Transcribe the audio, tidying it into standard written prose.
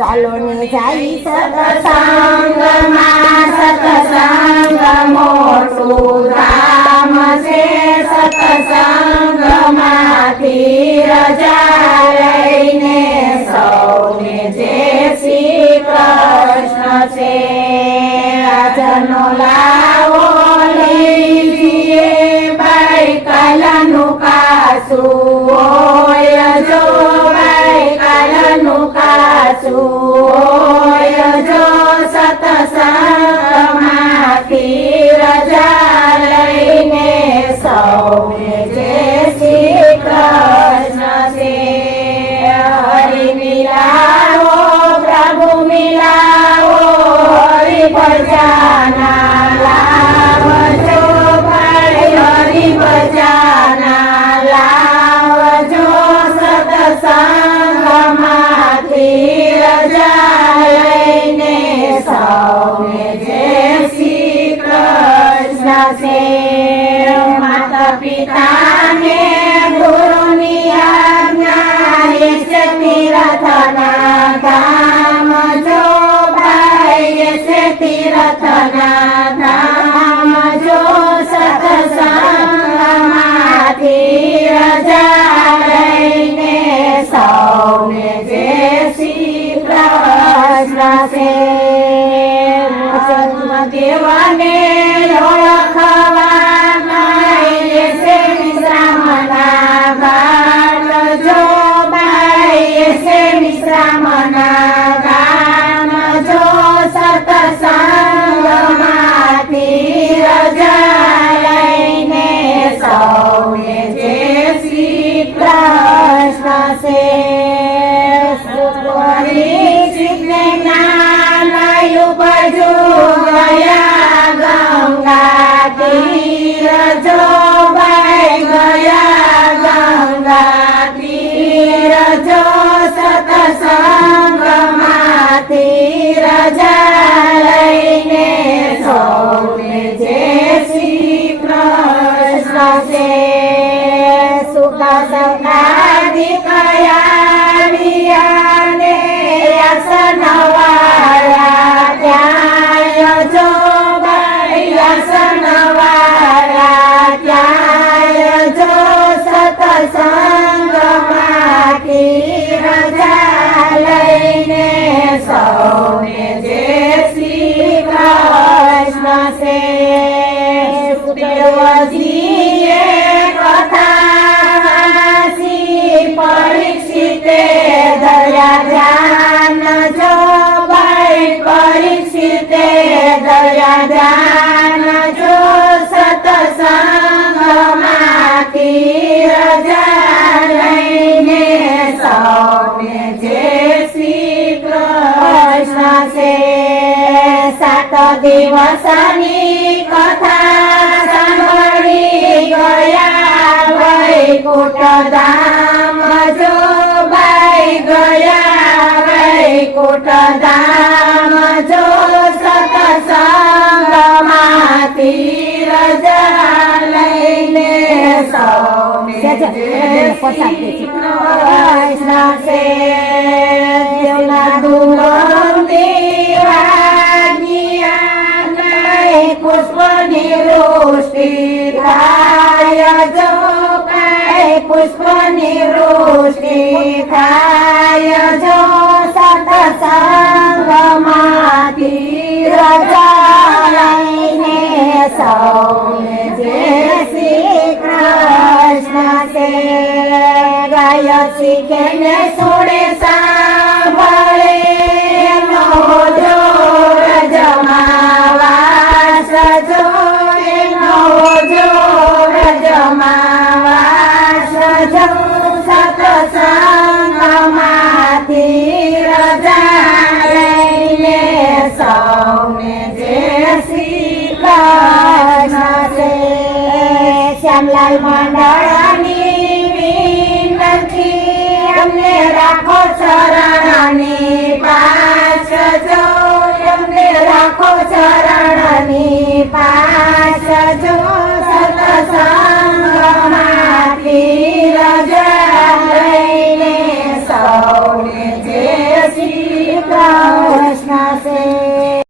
ચાલો ને જાય સત્સંગમાં, સત્સંગ મોટું ધામ છે, સત્સંગમાંથી રજા લઈને સૌને જય શ્રી કૃષ્ણ છે. આજનો લાવો લઈએ ભાઈ, કાલનું કાસું હોય જો, ભાઈ કાલનું કાસું હોય જો, સત્સંગમાંથી રજા લઈને સૌને જય શ્રી કૃષ્ણ છે. હરિ મિલાવો પ્રભુ મિલાવો, હરિ ભજના લાવજો ભાઈ, હરિ ભજના લાવજો, સત્સંગમાંથી રજા લઈને સૌને જય શ્રી કૃષ્ણ છે. માતા પિતાને ગુરુની આજ્ઞા, એસે તીર્થના ધામ જો ભાઈ, એસે તીર્થના ધામ જો, સત્સંગમાંથી રજા લઈને સૌને જય શ્રી કૃષ્ણ છે. દેવાને ઓળખવા એસે વિશ્રામના ઘાટ જો ભાઈ, એસે વિશ્રામના ઘાટ જો, સત્સંગમાંથી રજા લઈને સૌને જય શ્રી કૃષ્ણ છે. પરિચિતને જ્ઞાન ઉપજો ગયા ગંગા તીર જો ભાઈ, ગયા ગંગા તીર જો, સત્સંગમાંથી રજા લઈને સૌને જય શ્રી કૃષ્ણ છે. સુખા સંગાદી કયા વિયાને આસનવાળા ત્યાં જો ભાઈ, આસનવાળા ત્યાં જો, સત્સંગમાંથી રજા લઈને સૌને જય શ્રી કૃષ્ણ છે. સુદેવજીએ કથા પરીક્ષિતે દયા ધ્યાન જો ભાઈ, પરીક્ષિતે દયા ધ્યાન જો, સત્સંગમાંથી રજા લઈને સૌને જય શ્રી કૃષ્ણ છે. 7 દિવસની કથા સાંભળી ગયા વૈકુંઠ ધામ જો ભાઈ, ગયા વૈકુંઠ ધામ જો, સત્સંગમાંથી રજા લઈને સૌને જય શ્રી કૃષ્ણ છે. પુષ્પની વૃષ્ટિ થાય જો ભાઈ, પુષ્પની વૃષ્ટિ થાય જો, સત્સંગમાંથી રજા લઈને સૌને જય શ્રી કૃષ્ણ છે. ગાય શીખે ને સોડે સાંભળે નો જોર જમાવા સજો, એનો જોર જમાવા સજો, સત્સંગમાંથી રજા લઈને સૌને જય શ્રી કૃષ્ણ છે. શ્યામલાલ મંડળની વિનંતી અમને રાખો